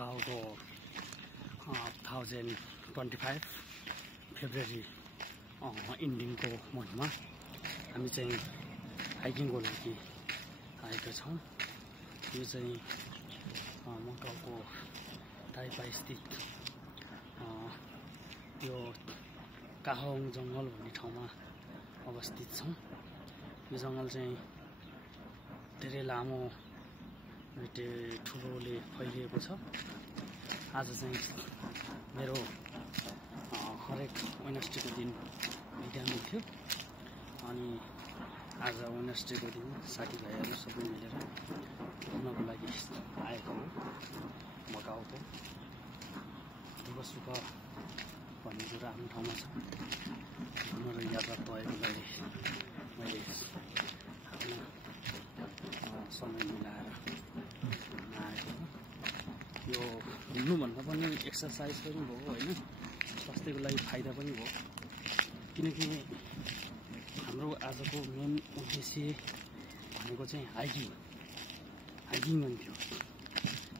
मकाउको 2025 February इन्डिङको मन्थमा हामी चाहिँ हाइकिङको लागि आएका छौँ। यो चाहिँ मकाउको टाइपा स्थित यो काहोङ जङ्गल भन्ने ठाउँमा अवस्थित छौँ। यो जङ्गल चाहिँ धेरै लामो ठुलोले फैलिएको छ। आज चाहिँ मेरो हरेक वेडनेसडेको दिन बिदामी थियो अनि आज वेडनेसडेको दिन साथीभाइहरू सबै मिलेर घुम्नको लागि आएको हो। मकाउको दुःख सुख भन्ने कुरा आफ्नो ठाउँमा छ। घुम्न र यात्रा तयको लागि मैले आफ्नो समय मिलाएर आएको हो। यो घुम्नुभन्दा पनि एक्सर्साइज पनि भयो होइन, स्वास्थ्यको लागि फाइदा पनि भयो। किनकि हाम्रो आजको मेन उद्देश्य भनेको चाहिँ हाइकिङ भन्थ्यो।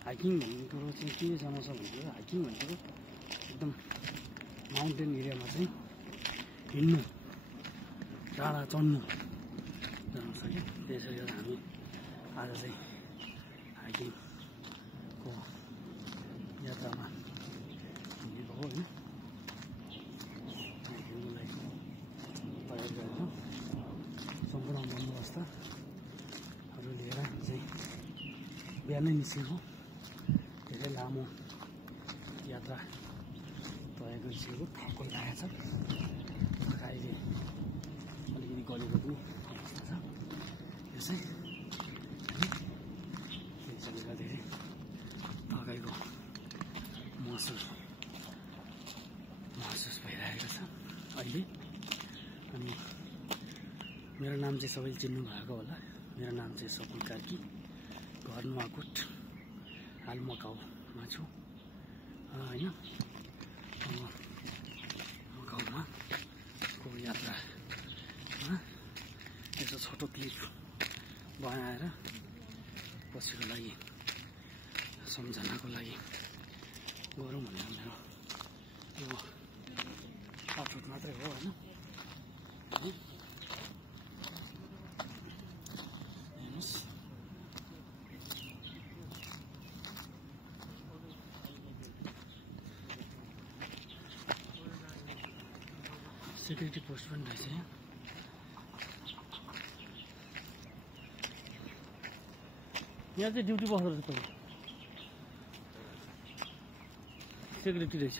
हाइकिङ भन्ने कुरो चाहिँ के जनाउँछ भनेको, हाइकिङ भनेको एकदम माउन्टेन एरियामा चाहिँ हिँड्नु, डाँडा चढ्नु जनाउँछ क्या। त्यसरी गर्दा हामी आज चाहिँ हाइकिङको यात्रामा हिँडेको हो होइन। हाइकिङलाई तयार गरेर सम्पूर्ण बन्दोबस्तहरू लिएर चाहिँ बिहानै निस्केको। धेरै लामो यात्रा तय गरिसकेको, थको लागेको छ। अहिले अलिकति गलेको पनि अवस्था छ। यो चाहिँ त्यसले गर्दा धेरै थकाइको महसुस भइरहेको छ अहिले। अनि मेरो नाम चाहिँ सबैले चिन्नु भएको होला। मेरो नाम चाहिँ सकुल कार्की, घर नुवाकोट, हाल मकाउमा छु होइन। मकाउमा को यात्रामा यसो छोटो क्लिप बनाएर पछिको लागि सम्झनाको लागि गरौँ भनेर मेरो यो अप्लोड मात्रै हो होइन। हेर्नुहोस् सेक्युरिटी पोस्ट पनि रहेछ यहाँ। यहाँ चाहिँ ड्युटी बस्दो रहेछ पहिला, सेक्युरिटी रहेछ।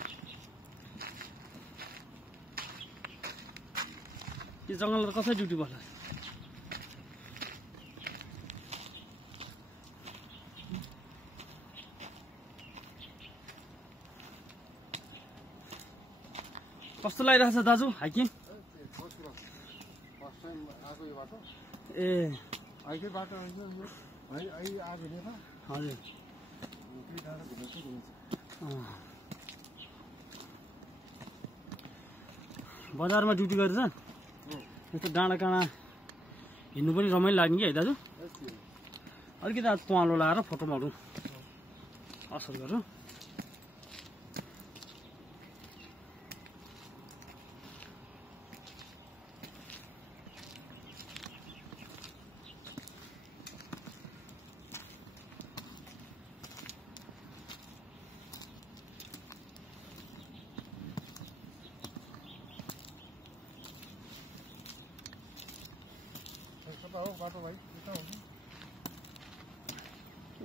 यो जङ्गलमा कसरी ड्युटी बस्ला? कस्तो लागिरहेछ दाजु हाइकिङ? ए हजुर, बजारमा ड्युटी गरेछ यस्तो डाँडा काँडा हिँड्नु पनि रमाइलो लाग्ने कि है दाजु? अलिकति आज पँवालो लगाएर फोटोहरू असर गरौँ।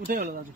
उतै होला दाजु।